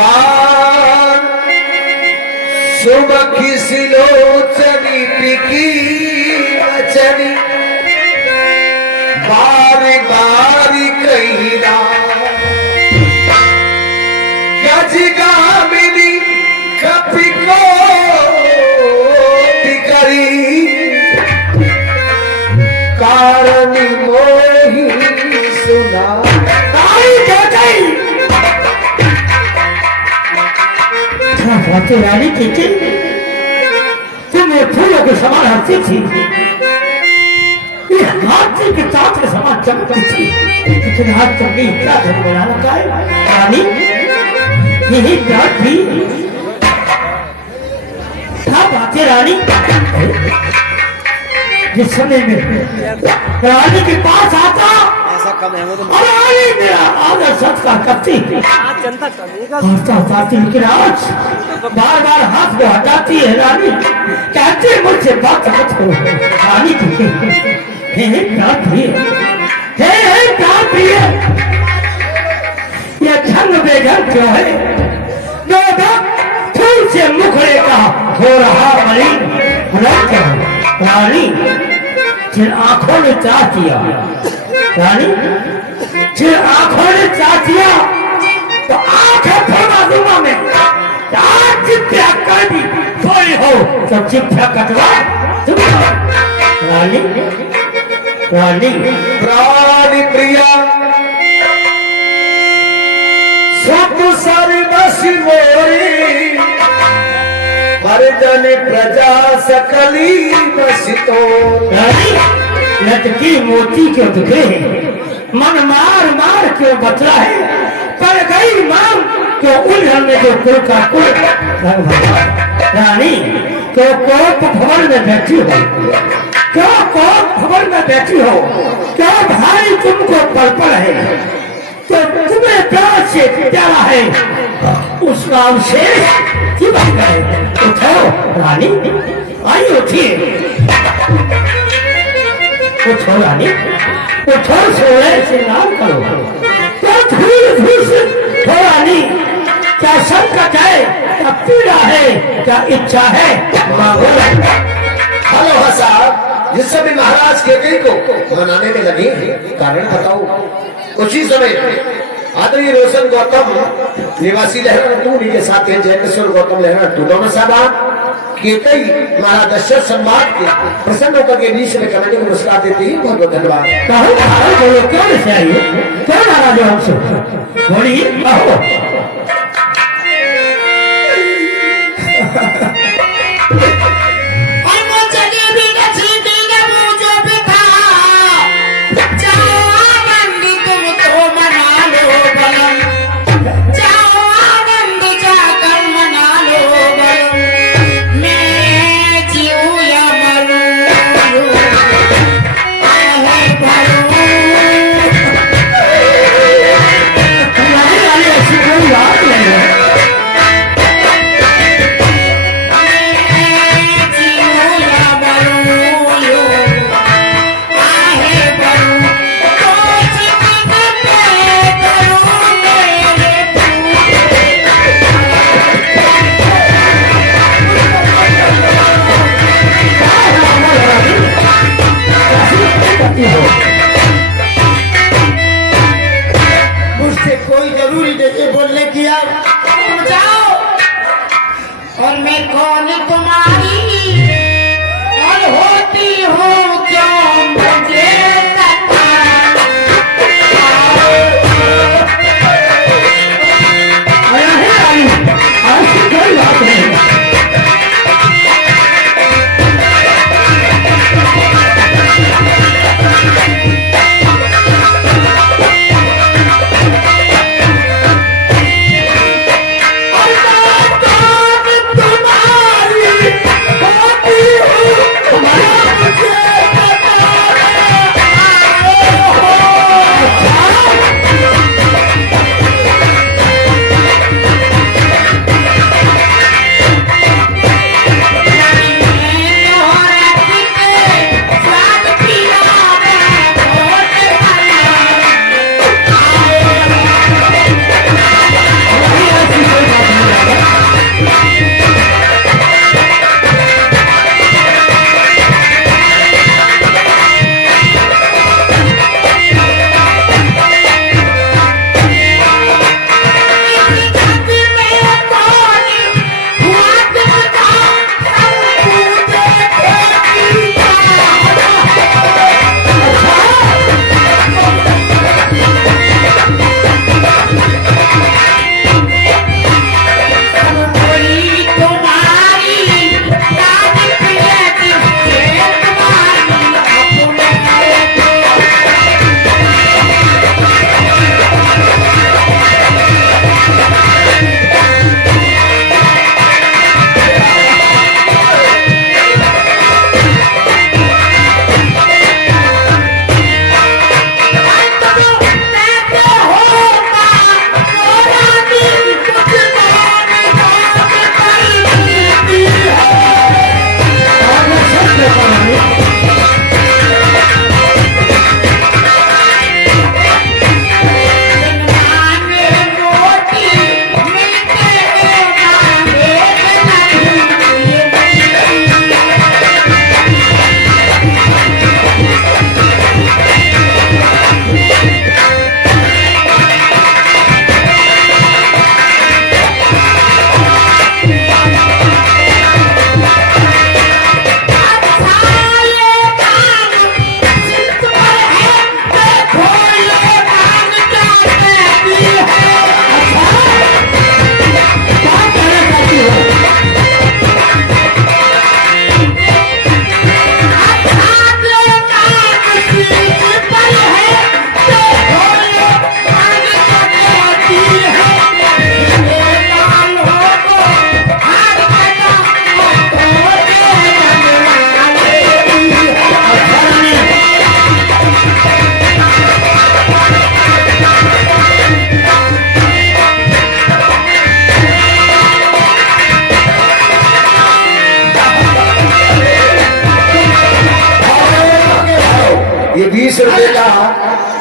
बार सुबह सिलोचनी टिकी वचनी बारी बारी कहीरा गजगामिनी कपी को करी कारणी मोही सुना रानी थी तुम्हें फूलों के समान हंसती थी, हाथी के चाँद के समान चमकती थी, लेकिन हाथ तुमने इतना धन बना रखा है रानी। यही प्यार थी क्या बात है रानी। जिस समय में रानी के पास आता रानी मेरा आदर सत्कार करती लेकिन आज बार बार हाथ को हटाती है रानी, कहते मुझसे बात मत करो रानी। हे प्यार प्रिय ये ढंग बेढंग क्यों है, फूल से मुखड़े का हो रहा मलिन रानी। जिन आंखों ने चाह किया रानी, जिन आंखों ने चाह किया तो आंखें फोड़ा दूंगा मैं। आज जिप्या कर दी थोड़ी हो तो जिप्या कटवा रानी। रानी प्राणी प्रिया सब सारी बसी मोरी मर्दन प्रजा सकली बसितो रानी। लटकी मोती क्यों दुखे है, मन मार मार क्यों बतला है, पर गई मांग क्यों उलझन में जो कुल का कुल रानी। क्यों कोप भवन में बैठी हो, क्यों कोप भवन में बैठी हो, क्यों भाई तुमको पल पल है, तो तुम्हें प्यार से प्यारा है उसका अवशेष क्यों बन गए। उठो रानी, आई उठिए, उठो रानी, उठो सोए श्रृंगार करो, तो धीरे धीरे हो रानी। क्या संकट है, क्या पीड़ा है, क्या इच्छा है, हेलो साहब। जिस समय महाराज केकई को मनाने में लगे कारण बताओ। उसी समय आदरणीय रोशन गौतम निवासी लहरा तू के साथ हैं जयकिशोर गौतम लहरा तू दोनों साहब केकई महाराज दशरथ संवाद के प्रसन्न होकर के बीच में कमेटी को पुरस्कार देते ही बहुत बहुत धन्यवाद। कहो क्यों नहीं आइए, क्यों नाराज हो हमसे, बोलिए कहो। मुझसे कोई जरूरी नहीं बोलने की तुम जाओ और मैं कौन तुम्हारी और होती हूँ क्यों मुझे तुम्हारी होती हूँ रुपए का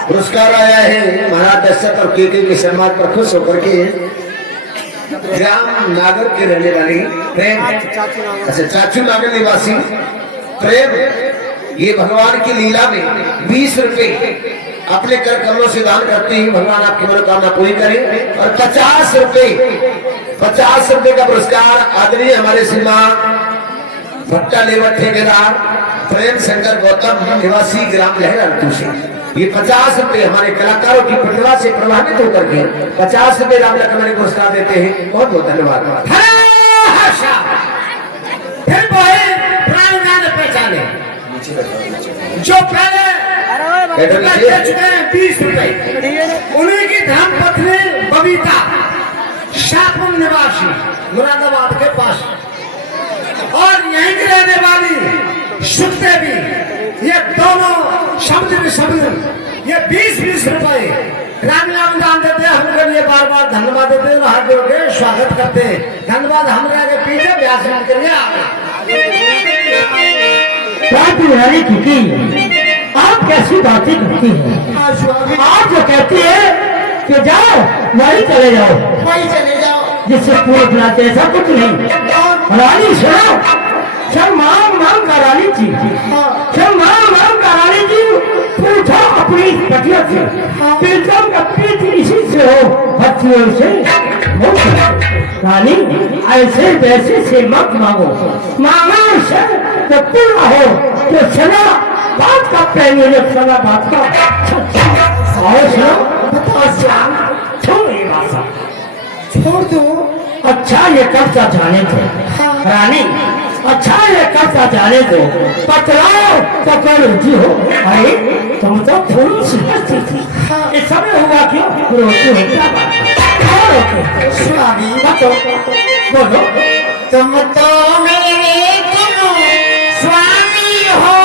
पुरस्कार आया है महाराज दशरथ और केके के सम्मान पर खुश होकर के ग्राम नागर के रहने वाली प्रेम, अच्छा चाचू नागर निवासी प्रेम, ये भगवान की लीला में 20 रुपए अपने कर कमलों से दान करते हैं। भगवान आपकी मनोकामना पूरी करें। और 50 रुपए का पुरस्कार आदरणीय हमारे श्रीमान भट्टा लेवर ठेकेदार प्रेम शंकर गौतम निवासी ग्राम लहरा से ये 50 रुपए हमारे कलाकारों की प्रतिभा से प्रभावित होकर के 50 रुपए राम लक्ष्मण पुरस्कार देते हैं। बहुत बहुत धन्यवाद। फिर पहचाने जो पहले दे चुके हैं 20 रुपए, उन्हीं की धर्म पत्नी बबीता शाहपुर निवासी मुरादाबाद के पास और यहीं की रहने वाली सुखदेवी, ये दोनों शब्द ये 20-20 रुपए ग्रामीण दान देते हैं। हम लोग ये बार बार धन्यवाद देते हैं, हाथ जोड़ के स्वागत करते हैं। धन्यवाद। हमारे आगे पीछे व्यास करिए आप कैसी बातें करती हैं? आप जो कहती है कि जाओ वही चले जाओ, जिससे पूरे बुलाते ऐसा कुछ नहीं। रानी सुनो, माम का रानी जी, माम का रानी जी पूछो अपनी पतियों से, प्रीतम का प्रीत इसी से हो, भक्तियों से हो। रानी ऐसे वैसे से मत मांगो, मांगो से तो पूरा हो, तो सदा बात का प्रेम है, सदा बात का छोड़ दो। अच्छा ये कर्जा जाने दो रानी, अच्छा ये कर्जा जाने दो। पकड़ाओ पकड़ जी हो, अरे तुम तो फूल समझती थी, इस समय हुआ क्यों रोती हो? क्या बात स्वामी बोलो। तुम तो मेरे स्वामी हो,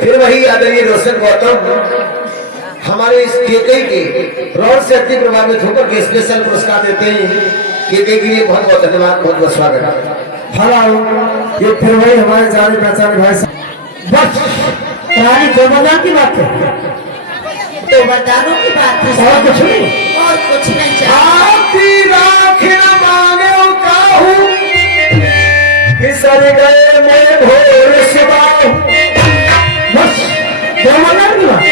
फिर वही आदरणीय रोशन गौतम हमारे इस केके के रौन से अति प्रभावित होकर के स्पेशल पुरस्कार देते हैं। केके के लिए बहुत बहुत धन्यवाद, बहुत बहुत स्वागत। हेलो, ये फिर वही हमारे जाने पहचाने भाई बस रानी गोवर्धन की बात है, तो बतानो की बात है और कुछ नहीं, और कुछ नहीं आपकी राखना मांगे काहू फिसल गए मैं भोर सिवाओ। बस गोवर्धन की बात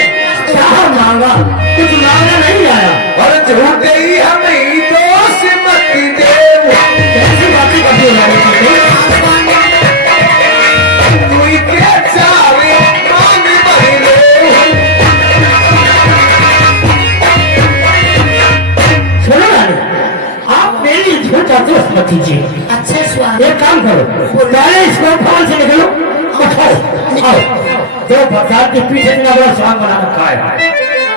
का दोस्त मत कीजिए। अच्छे स्वामी। एक काम करो, पहले इसको भवन से निकलो, उठो, आओ। दो प्रसाद के पीछे इतना बड़ा स्वांग बना रखा है,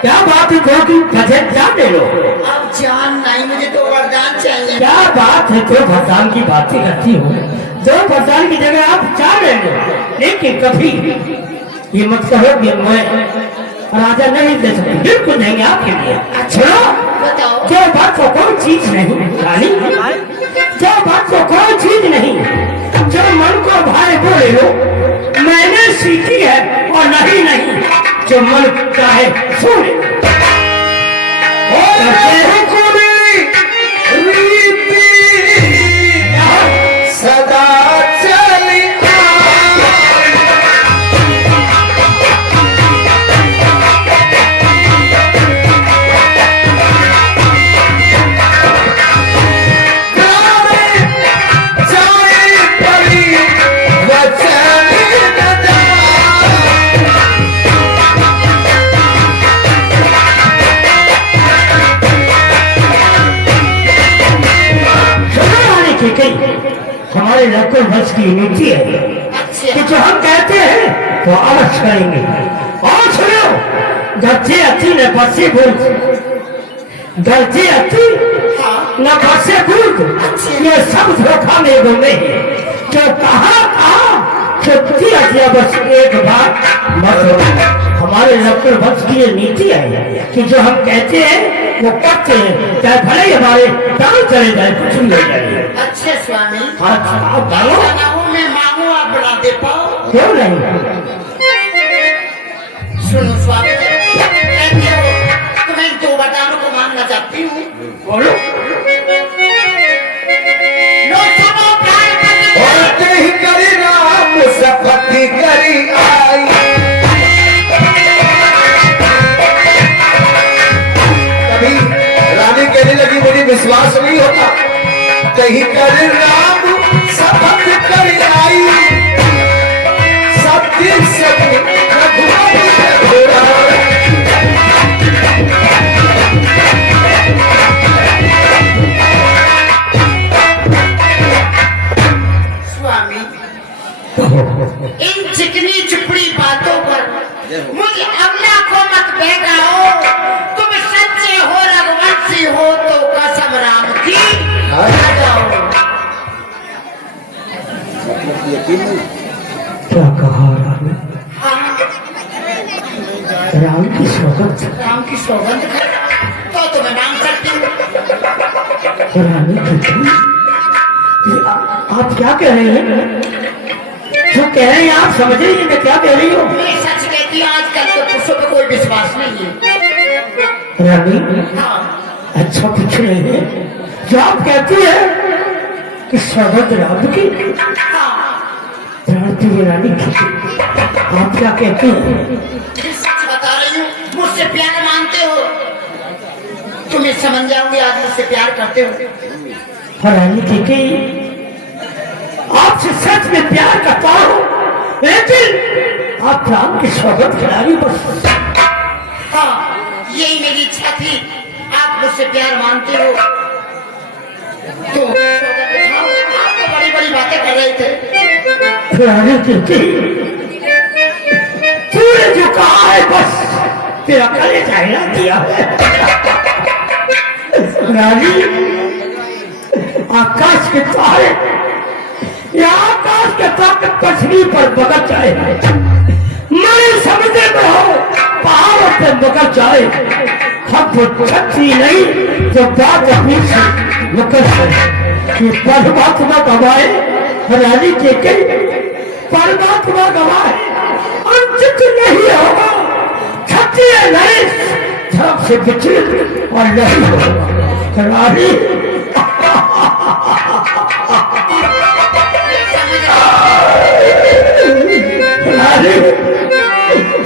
क्या बात है? दो की गधे जान ले लो। अब जान नहीं, मुझे तो वरदान चाहिए। क्या बात है, दो भगवान की बातें करती हो? दो भगवान की जगह आप चार ले लो, लेकिन कभी ये मत कहो कि मैं राजा नहीं दे सकती, बिल्कुल नहीं आपके लिए। अच्छा बताओ। जो बात को कोई चीज नहीं रानी, जो बात को कोई चीज नहीं, जो मन को भाई बोले लो, मैंने सीखी है और नहीं नहीं जो मन चाहे सुने। सदा चली हमारे नकुल वंश की नीति है कि जो हम कहते हैं वो अवश्य करेंगे। और सुनो, गलती अति न बसे भूल, गलती अति न बसे भूल, ये सब धोखा में घूमे जो कहा छुट्टी अतिया बस एक बार मत। हमारे नकुल वंश की ये नीति है कि जो हम कहते हैं वो करते हैं, चाहे भले ही हमारे प्राण चले जाए, कुछ नहीं हो जाए। अच्छे स्वामी। हाँ, आप डालो। मैं मांगू, आप बना दे पाओ? क्यों नहीं? सुनो स्वामी, कहते हो तो मैं दो वरदानों को मांगना चाहती हूँ। बोलो। लो सुनो प्यार करके। और ही करी राम सपति करी आई, कभी रानी कहने लगी मुझे विश्वास नहीं होता, कहीं कर राम शपथ कर आई, सत्य सत्य रघुपति घोड़ा। स्वामी, इन चिकनी चुपड़ी बातों पर मुझे अगला को मत बहकाओ। तुम सच्चे हो, रघुवंशी हो तो कसम राम की खा जाओ। क्या कहा राम? हाँ, राम की सौगंध। राम की सौगंध तो तुम्हें मांग सकती हूँ। रानी आप क्या कह रहे हैं? जो कह रहे हैं आप समझ रही हैं मैं क्या कह रही हूँ? मैं सच कहती हूँ, आजकल के पुरुषों पे कोई विश्वास नहीं है। रानी हाँ, अच्छा कुछ नहीं है जो आप कहती है कि सौगंध राम की, हाँ, रानी की। आप क्या कहती हैं? मैं सच बता रही हूँ, मुझसे प्यार मानते हो, तुम्हें समझ जाऊंगी आज मुझसे प्यार करते हो। रानी की आपसे सच में प्यार करता हूँ, लेकिन आप राम की सौगंध खिलाड़ी बस। हाँ, यही मेरी इच्छा थी, आप मुझसे प्यार मानते हो तो सौगंध खाओ। आप तो बड़ी बड़ी बातें कर रहे थे। रानी की तूने जो कहा है बस तेरा कलेजा हिला दिया है। रानी, आकाश के तारे या आकाश के ताकत पछली पर बगल जाए, मरे समुद्र में हो, पहाड़ों पे बगल जाए, हम तो छत्री नहीं जो बात अपनी से निकल ये परमात्मा गवाए। रानी के कई परमात्मा गवाए, अंत नहीं होगा, क्षत्रिय नरेश धर्म से विचलित और नहीं होगा। रानी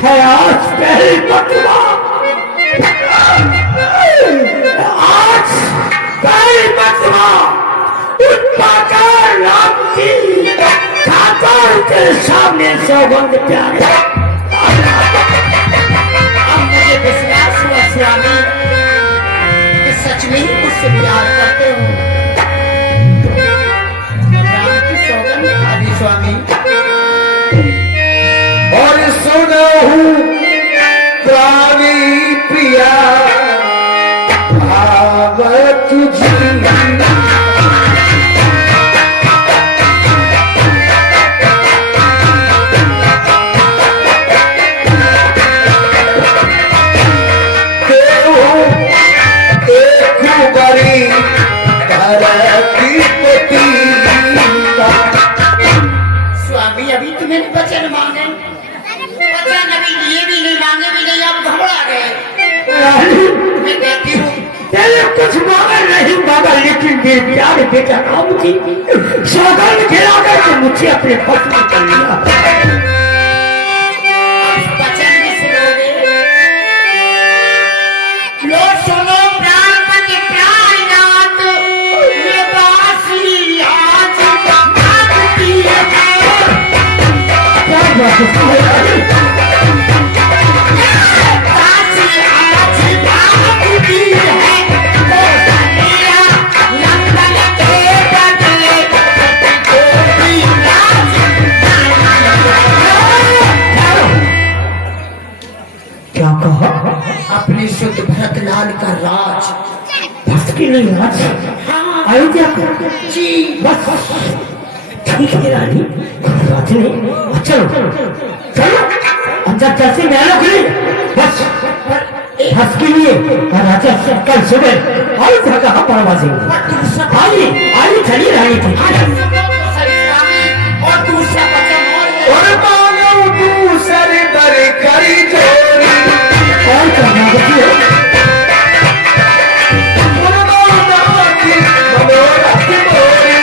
है आज पहली मतवा, आज पहली मतवा उत्पाकर राम की खाता के सामने सौगंध प्यार। अब मुझे विश्वास हुआ स्वामी कि सच में ही मुझसे प्यार करते हो। की पोतीका। स्वामी अभी तुम्हें वचन मांगे, वचन अभी लिए भी नहीं, मांगे भी नहीं, आप घबरा गए। रानी मैं कहती हूँ तेरे कुछ मांगा नहीं बाबा, लेकिन मेरे प्यारे बेटा राम जी सौगंध खिला कर मुझे अपने पक्ष में कर लिया। वचन भी सुनोगे? लो सुनो प्राणपति प्राणनाथ, ये दासी आज मांगती है। क्या बात है? दासी आज मांगती है, ओ कन्हैया नंदन के बदले गोपी राज। क्या कहा? अपने शुद्ध भरतलाल का राज। भक्त की नहीं राज हाँ अयोध्या को जी, बस ठीक है रानी, कोई बात नहीं। चलो चलो अंदर कैसे महलों के लिए बस भक्त के लिए और राजा कल सुबह अयोध्या का परवासी आइए आइए चलिए रानी की। और दूसरा वचन और मांगो दूसरे पर करी चोरी। और करना बच्ची मनोरथ मोरी।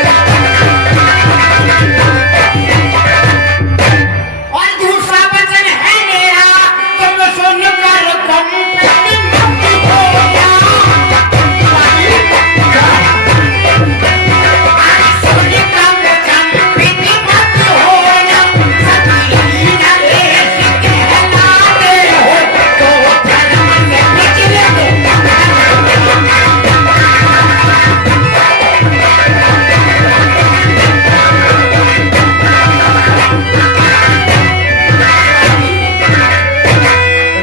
और दूसरा वचन है मेरा, तुम सुनकर कंपन मत होना। सुन कंपित मत होना, सभी नरेश कहलाते हो, तो धर्म से निचले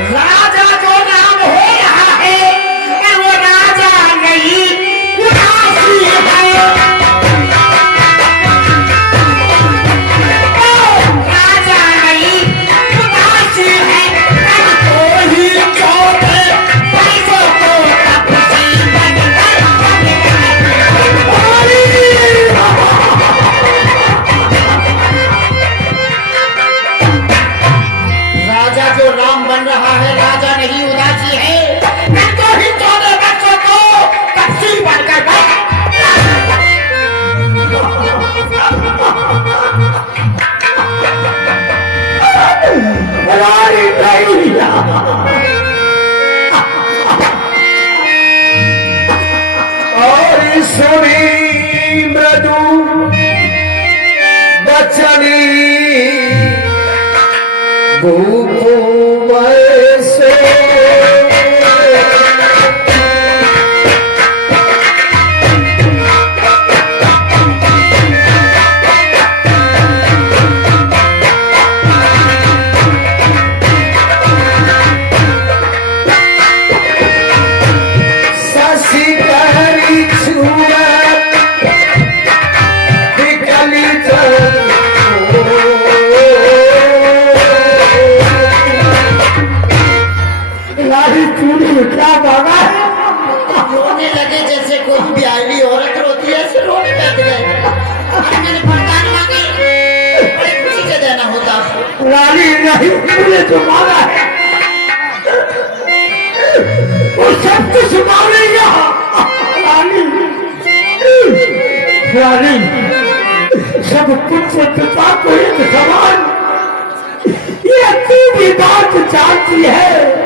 राजा जो नाम हो रहा है, वो राजा नहीं उदासी है। राजा नहीं उदासी है, कल को ही चौथे पैसों को तपसी बनकर राजा जो राम बन रहा है, राजा नहीं उदासी है, कल को ही चौथे पैसों को तपसी बनकर रानी भैया और सुनी मृदु बचनी भूपो वैसे। शशि करी छुअत निकली रानी चूड़ी क्या बाबा रोने लगे जैसे कोई ब्याहली औरत रोती है, ऐसे रोने लग गए। अरे मैंने वरदान मांगे, बड़ी खुशी से देना होता आपको। रानी नहीं तूने जो मांगा है वो सब कुछ मांगेगा रानी। रानी सब कुछ पिता को एक समान, ये तू भी बात जानती है।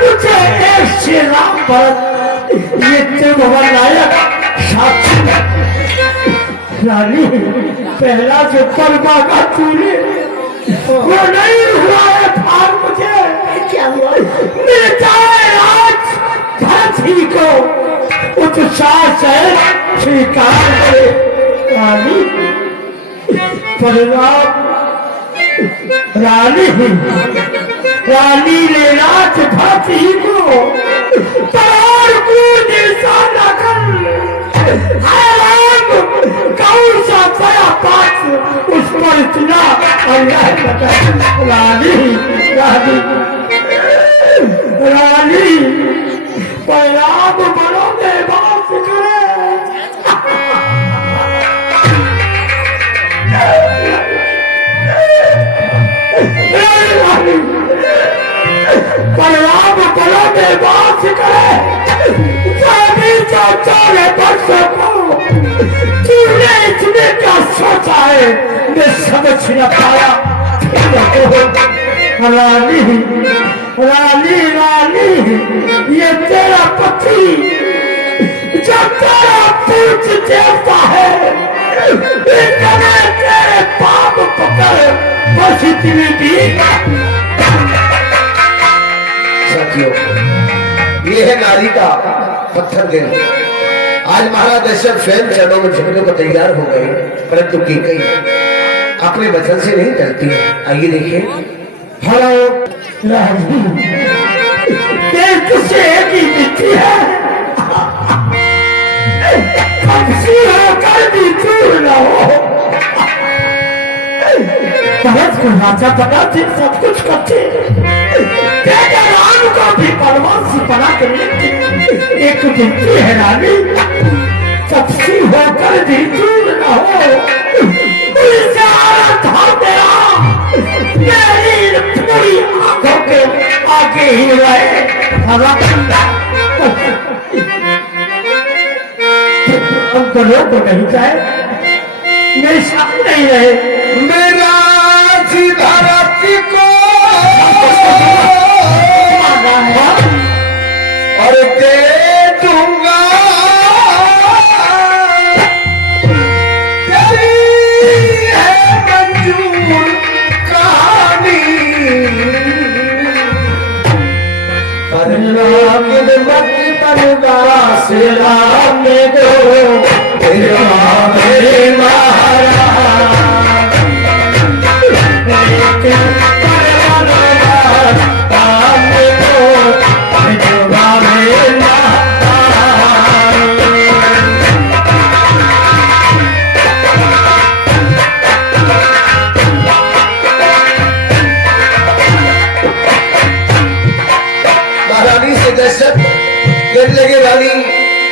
मुझे एक श्री राम भरत ये त्रिभुवन नायक साक्षी रानी। पहला जो पल मांगा तूने वो नहीं हुआ है भाग मुझे। क्या हुआ? मिल जाए आज भरत ही को उत्साह से स्वीकार करे रानी। परिणाम रानी रानी ने रात भरत ही को परार को निशान कर कौन सा बड़ा पात्र उस पर इतना अन्याय करता है। रानी रानी रानी परिणाम बड़ों में बात करे कुछ न पाया। रानी रानी रानी, ये तेरा पति जब तेरा पूछ देता है, इतने तेरे पाप पकड़ बस इतनी भी। साथियों, ये है नारी का पत्थर दिल। आज महाराज दशरथ स्वयं चरणों में झुकने को तैयार हो गए, परंतु कैकेयी अपने वचन से नहीं डरती। आइए देखिए। हेलो रानी, तुझसे एक ही विनती है, हमसे होकर भी दूर न हो। भरत को राजा बनाते, सब कुछ करते, तेरे राम को भी परवासी बना कर लेते। एक विनती है रानी, सबसे होकर भी दूर न हो। मुझसे आरत हो तेरा, मेरी पूरी आंखों के आगे ही रहे। हमको लोग को नहीं चाहे, मेरे साथ नहीं रहे। मेरा धरत को और दे दूंगा, तेरी है मंजूर कहानी। मेरे महारानी से दशरथ कहने लगे, रानी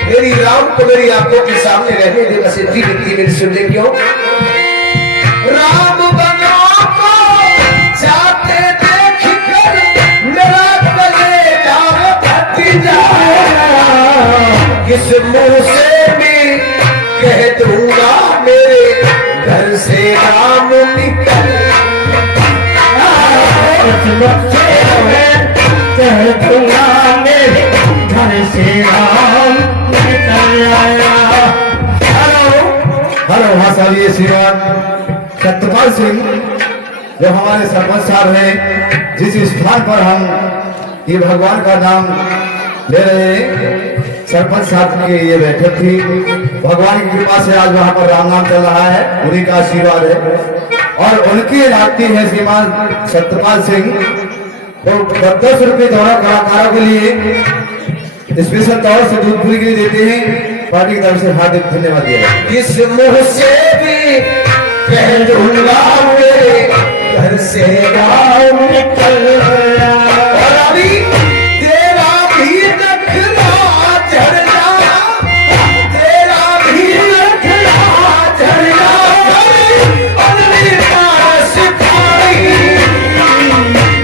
मेरी राम को मेरी आंखों के सामने रहने दे, बस इतनी विनती मेरी सुन ले। क्यों? राम बनो को जाते देख कर मेरा कलेजा फट जाएगा। किस मुंह से भी कह दूंगा मेरे घर से राम निकल। कह दूंगा मेरे घर से राम निकल आया। हेलो महासाली श्रीमान सत्यपाल सिंह, जो हमारे सरपंच साहब हैं, जिस स्थान पर हम ये भगवान का नाम ले रहे हैं, सरपंच साहब की ये बैठक थी। भगवान की कृपा से आज वहाँ पर राम नाम चल रहा है, उन्हीं का आशीर्वाद है। और उनकी नाती है श्रीमान सत्यपाल सिंह, वो 10 रुपये दौरा कलाकारों के लिए स्पेशल तौर से दूध पूरी के लिए देते हैं। पार्टी की तरफ से हार्दिक धन्यवाद दिया। किस मुंह से भी कह दूंगा मेरे घर से राम निकल आया। और अभी तेरा भी नखरा झड़ जा, तेरा भी नखरा झड़ जा, और मेरे पास खाई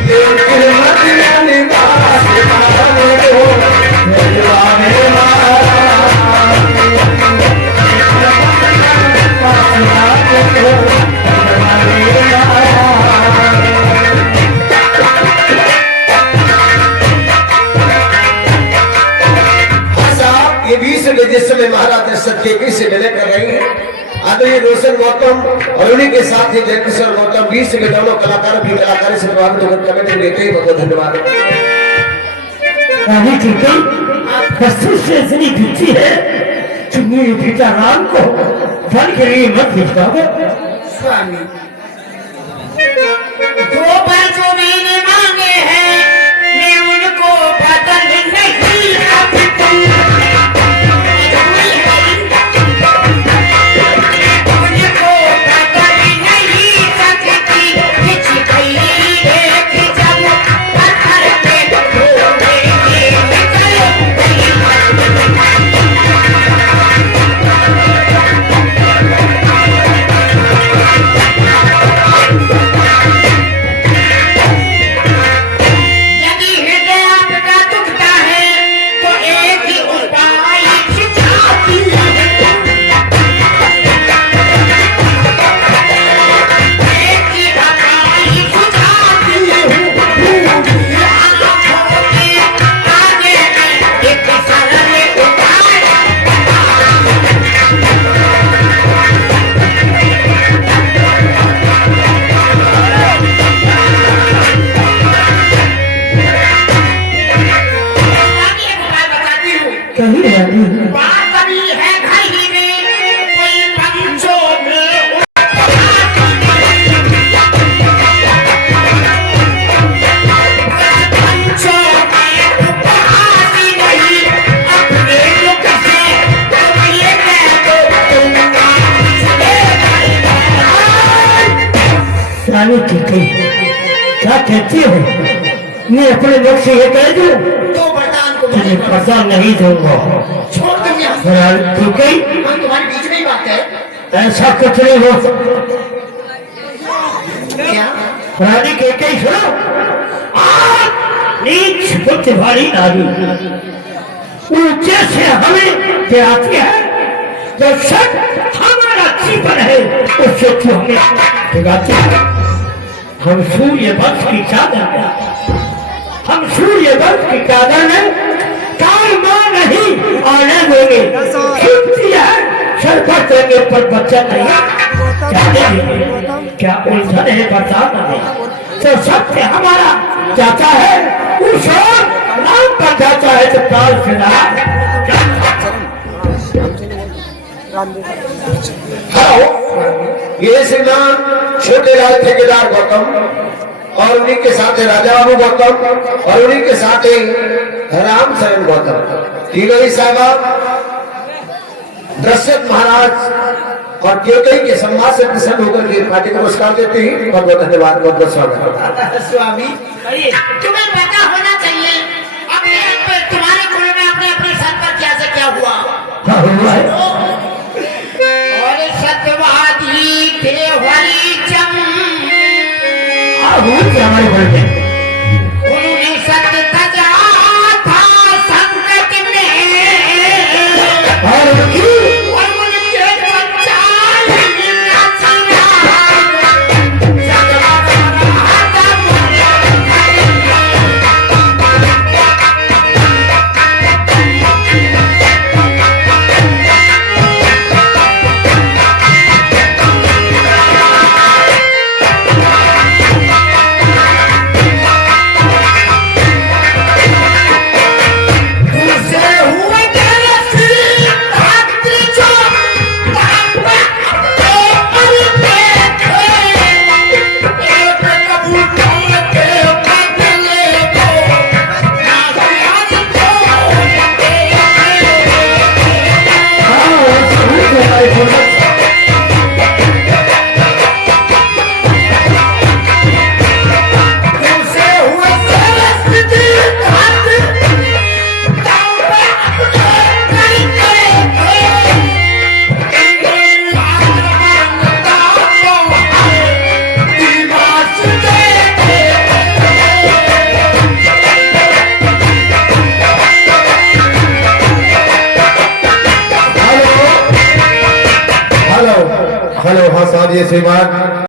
लेकिन मत निवास खाने दो भगवान जिस समय महाराज दशरथ कैकेयी से विलय कर रही है, आदरणीय रोशन गौतम और उन्हीं के साथ ही जयकिशोर गौतम 20 के दोनों कलाकारों की कलाकारी से प्रभावित होकर कमेटी लेते ही बहुत धन्यवाद। रानी कैकेयी बस्तु से इतनी विनती है कि मेरे पिता राम को फल के लिए मत भिजवाओ। स्वामी, 2 बार जो मैंने मांगे हैं, मैं उनको बदल नहीं सकती। रानी कई क्या कहती हो? मैं अपने मुख से ये कह दूं तो वरदान को तुझे मुझे पता नहीं दूंगा। छोड़ दूंगी हम रानी कई तुम्हारे बीच में ही बात है ऐसा कुछ नहीं हो सकता। क्या रानी कई सुनो, नीच बुद्धिवाली नारी ऊंचे से हमें गिराती है, जो सब हमारा जीवन है उससे क्यों हमें गिराती है? हम सूर्य वंश की चादर में, हम सूर्य वंश की चादर में काल मां नहीं आने देंगे। छुट्टी है सर पर देंगे पर बच्चा नहीं क्या देंगे? क्या उलझन है बता नहीं तो सत्य हमारा जाता है उस ओर, नाम पर जाता है तो काल फिरा। हेलो, ये श्रीमान छोटे लाल ठेकेदार गौतम और उन्हीं के साथ राजा बाबू गौतम और उन्हीं के साथ राम शरण गौतम, तीनों ही साहब दशरथ महाराज और केकई के सम्मान से प्रसन्न होकर के पार्टी को पुरस्कार देते हैं। बहुत बहुत धन्यवाद, बहुत बहुत स्वागत। स्वामी तुम्हें पता होना चाहिए अपने तुम्हारे कुल में अपने अपने सर पर क्या से क्या हुआ। और सत्यवादी थे हरिचम, हमारे घर में उन्होंने सत्य तजा था संकट में, और उनके बचाए हेलो हाँ साहब, ये श्रीमान